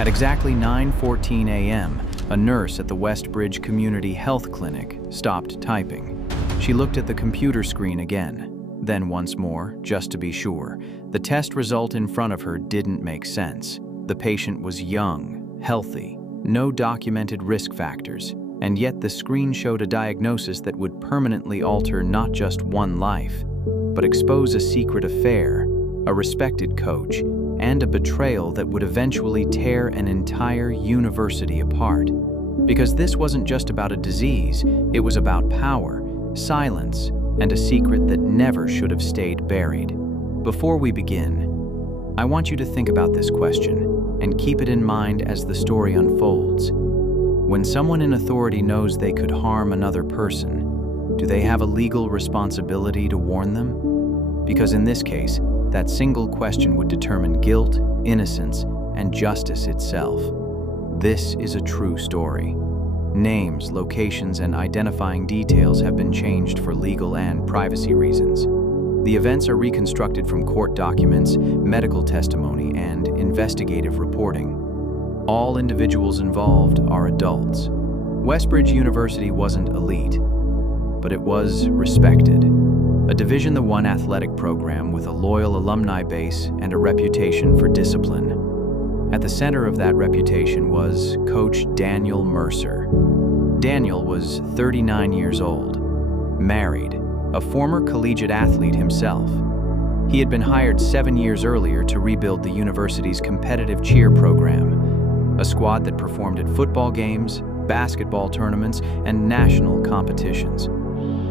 At exactly 9:14 a.m., a nurse at the Westbridge Community Health Clinic stopped typing. She looked at the computer screen again, then once more, just to be sure. The test result in front of her didn't make sense. The patient was young, healthy, no documented risk factors, and yet the screen showed a diagnosis that would permanently alter not just one life, but expose a secret affair, a respected coach, and a betrayal that would eventually tear an entire university apart. Because this wasn't just about a disease, it was about power, silence, and a secret that never should have stayed buried. Before we begin, I want you to think about this question and keep it in mind as the story unfolds. When someone in authority knows they could harm another person, do they have a legal responsibility to warn them? Because in this case, that single question would determine guilt, innocence, and justice itself. This is a true story. Names, locations, and identifying details have been changed for legal and privacy reasons. The events are reconstructed from court documents, medical testimony, and investigative reporting. All individuals involved are adults. Westbridge University wasn't elite, but it was respected. A Division I athletic program with a loyal alumni base and a reputation for discipline. At the center of that reputation was Coach Daniel Mercer. Daniel was 39 years old, married, a former collegiate athlete himself. He had been hired 7 years earlier to rebuild the university's competitive cheer program, a squad that performed at football games, basketball tournaments, and national competitions.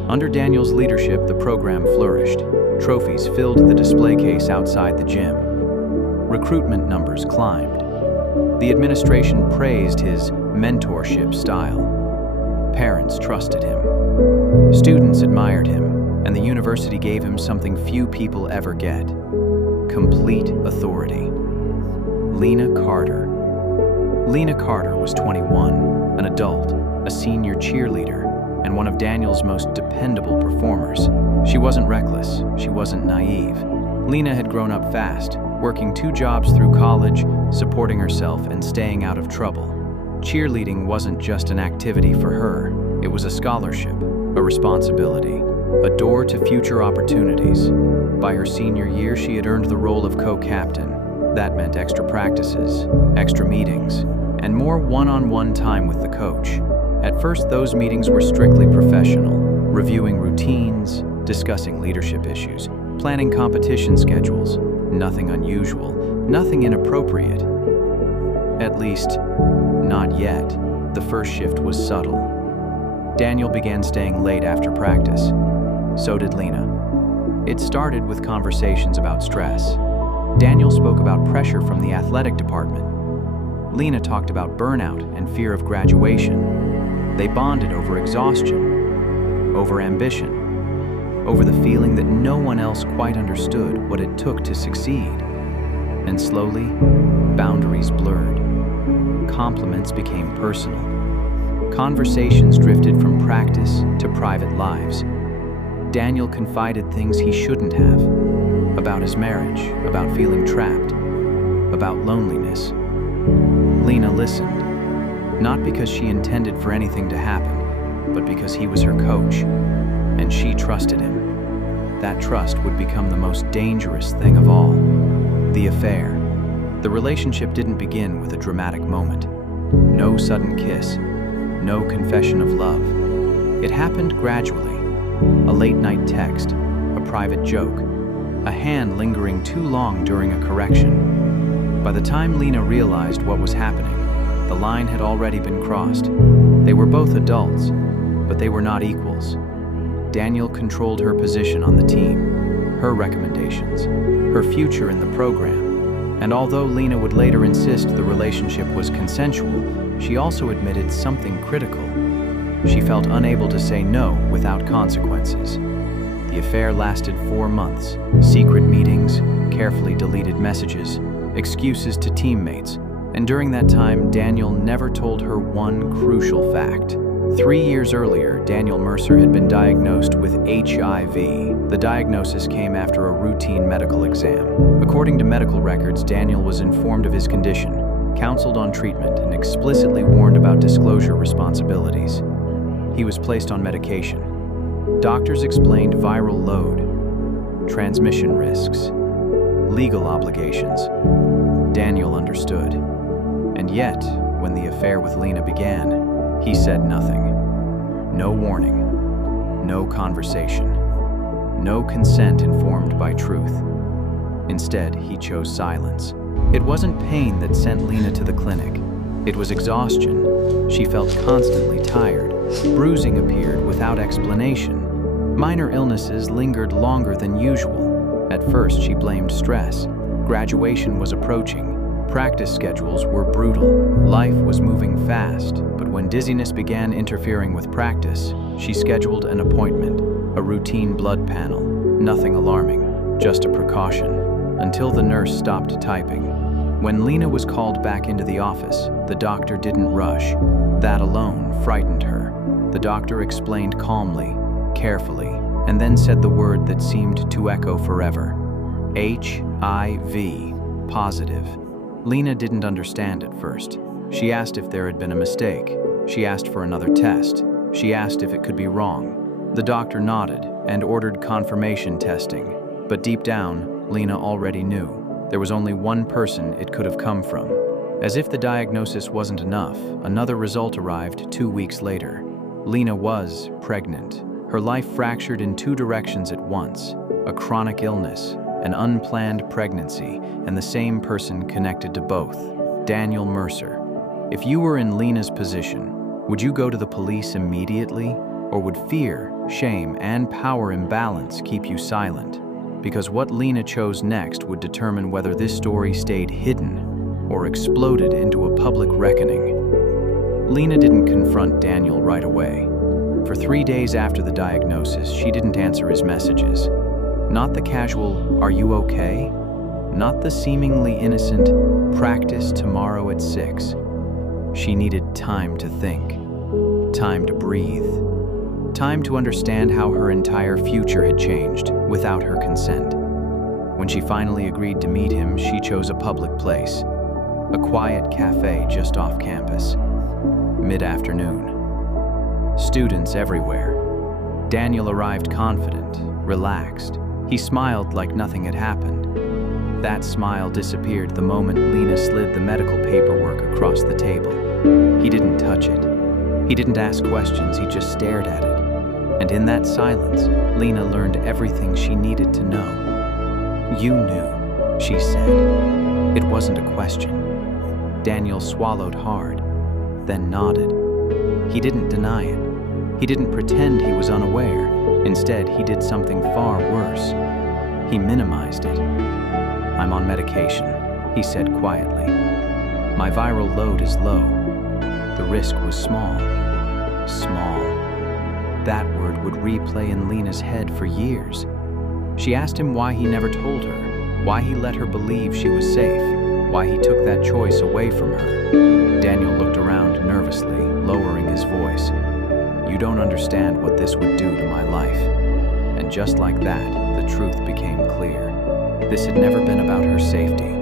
Under Daniel's leadership, the program flourished. Trophies filled the display case outside the gym. Recruitment numbers climbed. The administration praised his mentorship style. Parents trusted him. Students admired him, and the university gave him something few people ever get: complete authority. Lena Carter. Lena Carter was 21, an adult, a senior cheerleader, and one of Daniel's most dependable performers. She wasn't reckless, she wasn't naive. Lena had grown up fast, working 2 jobs through college, supporting herself and staying out of trouble. Cheerleading wasn't just an activity for her, it was a scholarship, a responsibility, a door to future opportunities. By her senior year, she had earned the role of co-captain. That meant extra practices, extra meetings, and more one-on-one time with the coach. At first, those meetings were strictly professional, reviewing routines, discussing leadership issues, planning competition schedules. Nothing unusual, nothing inappropriate. At least, not yet. The first shift was subtle. Daniel began staying late after practice. So did Lena. It started with conversations about stress. Daniel spoke about pressure from the athletic department. Lena talked about burnout and fear of graduation. They bonded over exhaustion, over ambition, over the feeling that no one else quite understood what it took to succeed. And slowly, boundaries blurred. Compliments became personal. Conversations drifted from practice to private lives. Daniel confided things he shouldn't have, about his marriage, about feeling trapped, about loneliness. Lena listened. Not because she intended for anything to happen, but because he was her coach, and she trusted him. That trust would become the most dangerous thing of all: the affair. The relationship didn't begin with a dramatic moment. No sudden kiss, no confession of love. It happened gradually. A late-night text, a private joke, a hand lingering too long during a correction. By the time Lena realized what was happening, the line had already been crossed. They were both adults, but they were not equals. Daniel controlled her position on the team, her recommendations, her future in the program. And although Lena would later insist the relationship was consensual, she also admitted something critical. She felt unable to say no without consequences. The affair lasted 4 months. Secret meetings, carefully deleted messages, excuses to teammates. And during that time, Daniel never told her one crucial fact. 3 years earlier, Daniel Mercer had been diagnosed with HIV. The diagnosis came after a routine medical exam. According to medical records, Daniel was informed of his condition, counseled on treatment, and explicitly warned about disclosure responsibilities. He was placed on medication. Doctors explained viral load, transmission risks, legal obligations. Daniel understood. And yet, when the affair with Lena began, he said nothing. No warning, no conversation, no consent informed by truth. Instead, he chose silence. It wasn't pain that sent Lena to the clinic. It was exhaustion. She felt constantly tired. Bruising appeared without explanation. Minor illnesses lingered longer than usual. At first, she blamed stress. Graduation was approaching. Practice schedules were brutal. Life was moving fast, but when dizziness began interfering with practice, she scheduled an appointment, a routine blood panel. Nothing alarming, just a precaution, until the nurse stopped typing. When Lena was called back into the office, the doctor didn't rush. That alone frightened her. The doctor explained calmly, carefully, and then said the word that seemed to echo forever. HIV, positive. Lena didn't understand at first. She asked if there had been a mistake. She asked for another test. She asked if it could be wrong. The doctor nodded and ordered confirmation testing. But deep down, Lena already knew. There was only one person it could have come from. As if the diagnosis wasn't enough, another result arrived 2 weeks later. Lena was pregnant. Her life fractured in two directions at once: a chronic illness, an unplanned pregnancy, and the same person connected to both, Daniel Mercer. If you were in Lena's position, would you go to the police immediately, or would fear, shame, and power imbalance keep you silent? Because what Lena chose next would determine whether this story stayed hidden or exploded into a public reckoning. Lena didn't confront Daniel right away. For 3 days after the diagnosis, she didn't answer his messages. Not the casual, "Are you okay?" Not the seemingly innocent, "Practice tomorrow at 6. She needed time to think, time to breathe, time to understand how her entire future had changed without her consent. When she finally agreed to meet him, she chose a public place, a quiet cafe just off campus. Mid-afternoon. Students everywhere. Daniel arrived confident, relaxed. He smiled like nothing had happened. That smile disappeared the moment Lena slid the medical paperwork across the table. He didn't touch it. He didn't ask questions, he just stared at it. And in that silence, Lena learned everything she needed to know. "You knew," she said. It wasn't a question. Daniel swallowed hard, then nodded. He didn't deny it. He didn't pretend he was unaware. Instead, he did something far worse. He minimized it. "I'm on medication," he said quietly. "My viral load is low. The risk was small." Small. That word would replay in Lena's head for years. She asked him why he never told her, why he let her believe she was safe, why he took that choice away from her. Daniel looked around nervously, lowering his voice. "You don't understand what this would do to my life." And just like that, the truth became clear. This had never been about her safety.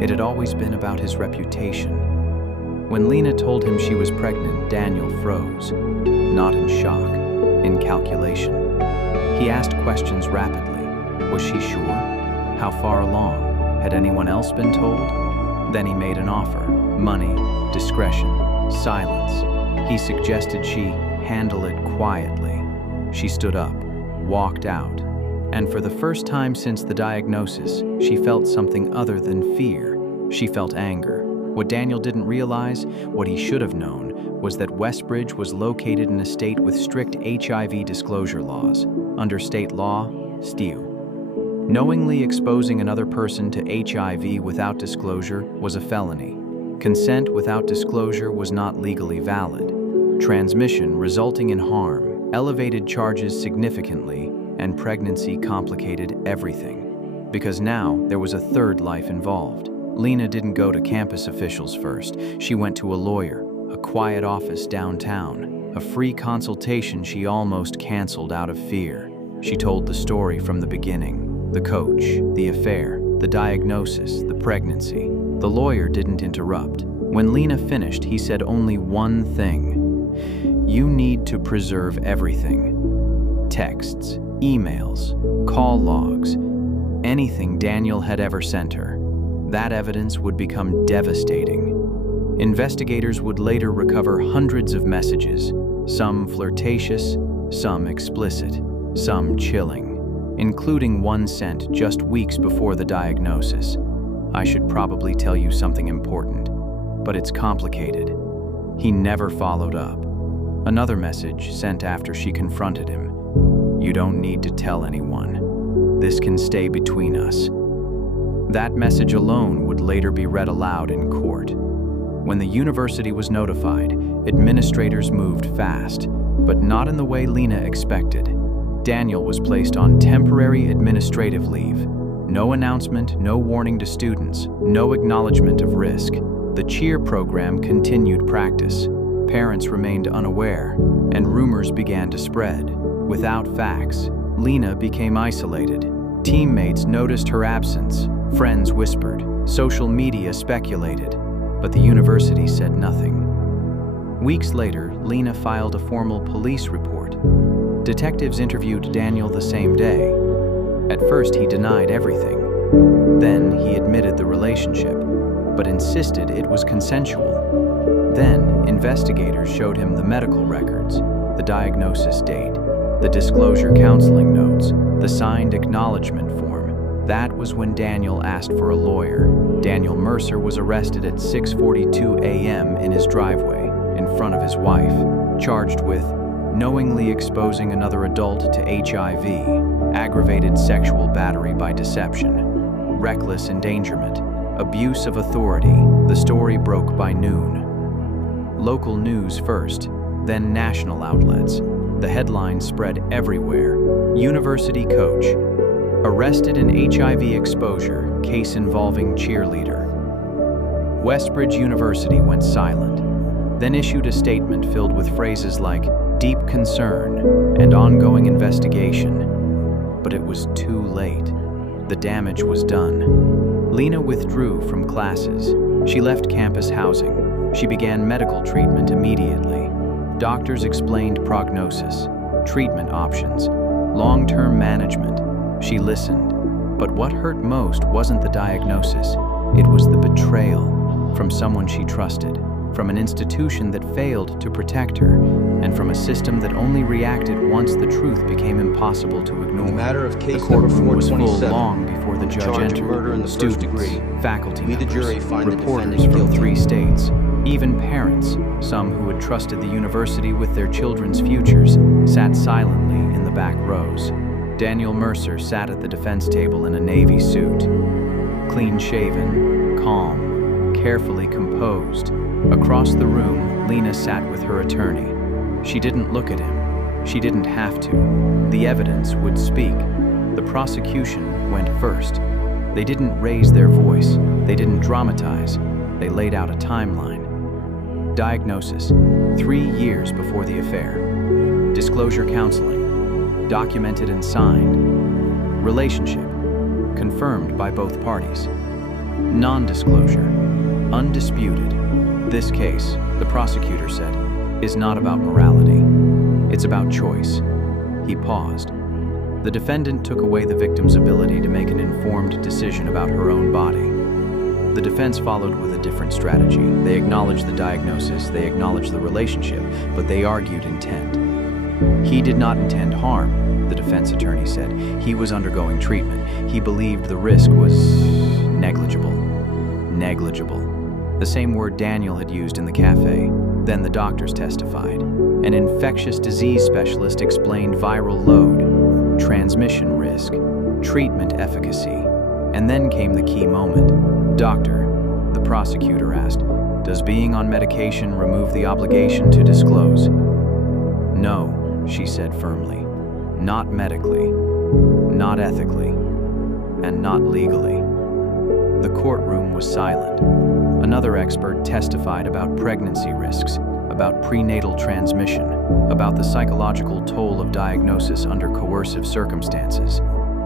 It had always been about his reputation. When Lena told him she was pregnant, Daniel froze, not in shock, in calculation. He asked questions rapidly. Was she sure? How far along? Had anyone else been told? Then he made an offer: money, discretion, silence. He suggested she handle it quietly. She stood up, walked out, and for the first time since the diagnosis, she felt something other than fear. She felt anger. What Daniel didn't realize, what he should have known, was that Westbridge was located in a state with strict HIV disclosure laws. Under state law, STIU. Knowingly exposing another person to HIV without disclosure was a felony. Consent without disclosure was not legally valid. Transmission resulting in harm elevated charges significantly, and pregnancy complicated everything. Because now there was a third life involved. Lena didn't go to campus officials first. She went to a lawyer, a quiet office downtown, a free consultation she almost canceled out of fear. She told the story from the beginning: the coach, the affair, the diagnosis, the pregnancy. The lawyer didn't interrupt. When Lena finished, he said only one thing. You need to preserve everything. Texts, emails, call logs, anything Daniel had ever sent her. That evidence would become devastating. Investigators would later recover hundreds of messages, some flirtatious, some explicit, some chilling, including one sent just weeks before the diagnosis. I should probably tell you something important, but it's complicated. He never followed up. Another message sent after she confronted him. You don't need to tell anyone. This can stay between us. That message alone would later be read aloud in court. When the university was notified, administrators moved fast, but not in the way Lena expected. Daniel was placed on temporary administrative leave. No announcement, no warning to students, no acknowledgement of risk. The cheer program continued practice. Parents remained unaware, and rumors began to spread. Without facts, Lena became isolated. Teammates noticed her absence. Friends whispered. Social media speculated. But the university said nothing. Weeks later, Lena filed a formal police report. Detectives interviewed Daniel the same day. At first, he denied everything. Then, he admitted the relationship, but insisted it was consensual. Then, investigators showed him the medical records, the diagnosis date, the disclosure counseling notes, the signed acknowledgement form. That was when Daniel asked for a lawyer. Daniel Mercer was arrested at 6:42 a.m. in his driveway, in front of his wife, charged with knowingly exposing another adult to HIV, aggravated sexual battery by deception, reckless endangerment, abuse of authority. The story broke by noon. Local news first, then national outlets. The headlines spread everywhere. University coach arrested in HIV exposure, case involving cheerleader. Westbridge University went silent, then issued a statement filled with phrases like deep concern and ongoing investigation. But it was too late. The damage was done. Lena withdrew from classes. She left campus housing. She began medical treatment immediately. Doctors explained prognosis, treatment options, long-term management. She listened, but what hurt most wasn't the diagnosis. It was the betrayal from someone she trusted, from an institution that failed to protect her, and from a system that only reacted once the truth became impossible to ignore. The matter of case the courtroom number was full 427, long before the judge entered. murder in the first Students, degree. faculty We, the members, jury, find the reporters defendant from guilty. 3 states, even parents, some who had trusted the university with their children's futures, sat silently in the back rows. Daniel Mercer sat at the defense table in a navy suit, clean-shaven, calm, carefully composed. Across the room, Lena sat with her attorney. She didn't look at him. She didn't have to. The evidence would speak. The prosecution went first. They didn't raise their voice. They didn't dramatize. They laid out a timeline. Diagnosis, 3 years before the affair. Disclosure counseling, documented and signed. Relationship, confirmed by both parties. Non-disclosure, undisputed. This case, the prosecutor said, is not about morality. It's about choice. He paused. The defendant took away the victim's ability to make an informed decision about her own body. The defense followed with a different strategy. They acknowledged the diagnosis, they acknowledged the relationship, but they argued intent. He did not intend harm, the defense attorney said. He was undergoing treatment. He believed the risk was negligible. Negligible. The same word Daniel had used in the cafe. Then the doctors testified. An infectious disease specialist explained viral load, transmission risk, treatment efficacy. And then came the key moment. Doctor, the prosecutor asked, does being on medication remove the obligation to disclose? No, she said firmly. Not medically, not ethically, and not legally. The courtroom was silent. Another expert testified about pregnancy risks, about prenatal transmission, about the psychological toll of diagnosis under coercive circumstances.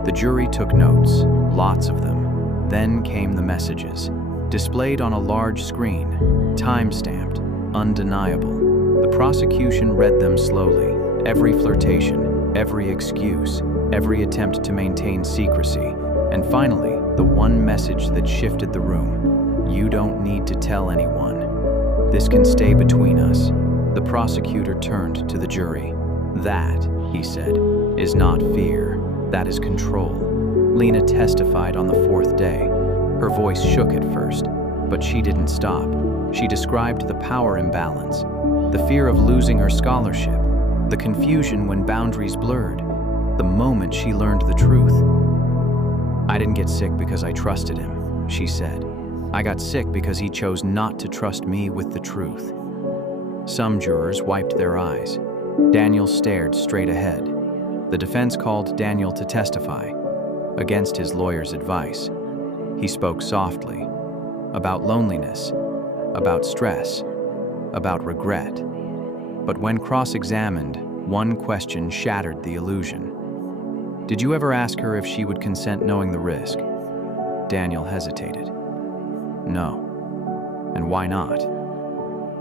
The jury took notes, lots of them. Then came the messages. displayed on a large screen, time-stamped, undeniable. The prosecution read them slowly, every flirtation, every excuse, every attempt to maintain secrecy, and finally, the one message that shifted the room. You don't need to tell anyone. This can stay between us. The prosecutor turned to the jury. That, he said, is not fear. That is control. Lena testified on the fourth day. Her voice shook at first, but she didn't stop. She described the power imbalance, the fear of losing her scholarship, the confusion when boundaries blurred, the moment she learned the truth. I didn't get sick because I trusted him, she said. I got sick because he chose not to trust me with the truth. Some jurors wiped their eyes. Daniel stared straight ahead. The defense called Daniel to testify, against his lawyer's advice. He spoke softly, about loneliness, about stress, about regret. But when cross-examined, one question shattered the illusion. Did you ever ask her if she would consent knowing the risk? Daniel hesitated. No. And why not?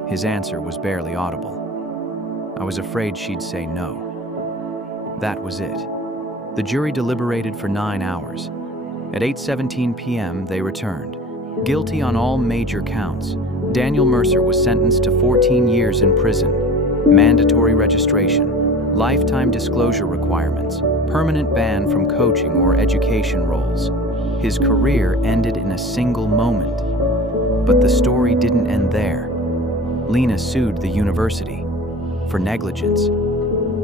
His answer was barely audible. I was afraid she'd say no. That was it. The jury deliberated for 9 hours. At 8:17 p.m., they returned. Guilty on all major counts, Daniel Mercer was sentenced to 14 years in prison, mandatory registration, lifetime disclosure requirements, permanent ban from coaching or education roles. His career ended in a single moment. But the story didn't end there. Lena sued the university for negligence,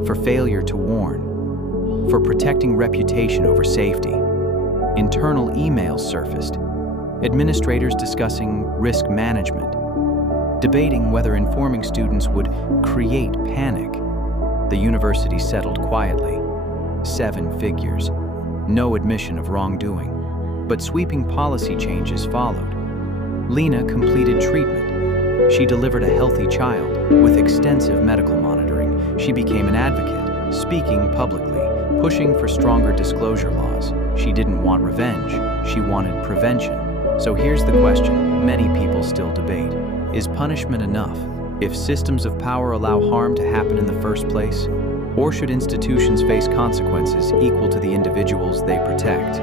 for failure to warn, for protecting reputation over safety. Internal emails surfaced, administrators discussing risk management, debating whether informing students would create panic. The university settled quietly. 7 figures. No admission of wrongdoing. But sweeping policy changes followed. Lena completed treatment. She delivered a healthy child with extensive medical monitoring. She became an advocate, speaking publicly, pushing for stronger disclosure laws. She didn't want revenge. She wanted prevention. So here's the question many people still debate. Is punishment enough if systems of power allow harm to happen in the first place? Or should institutions face consequences equal to the individuals they protect?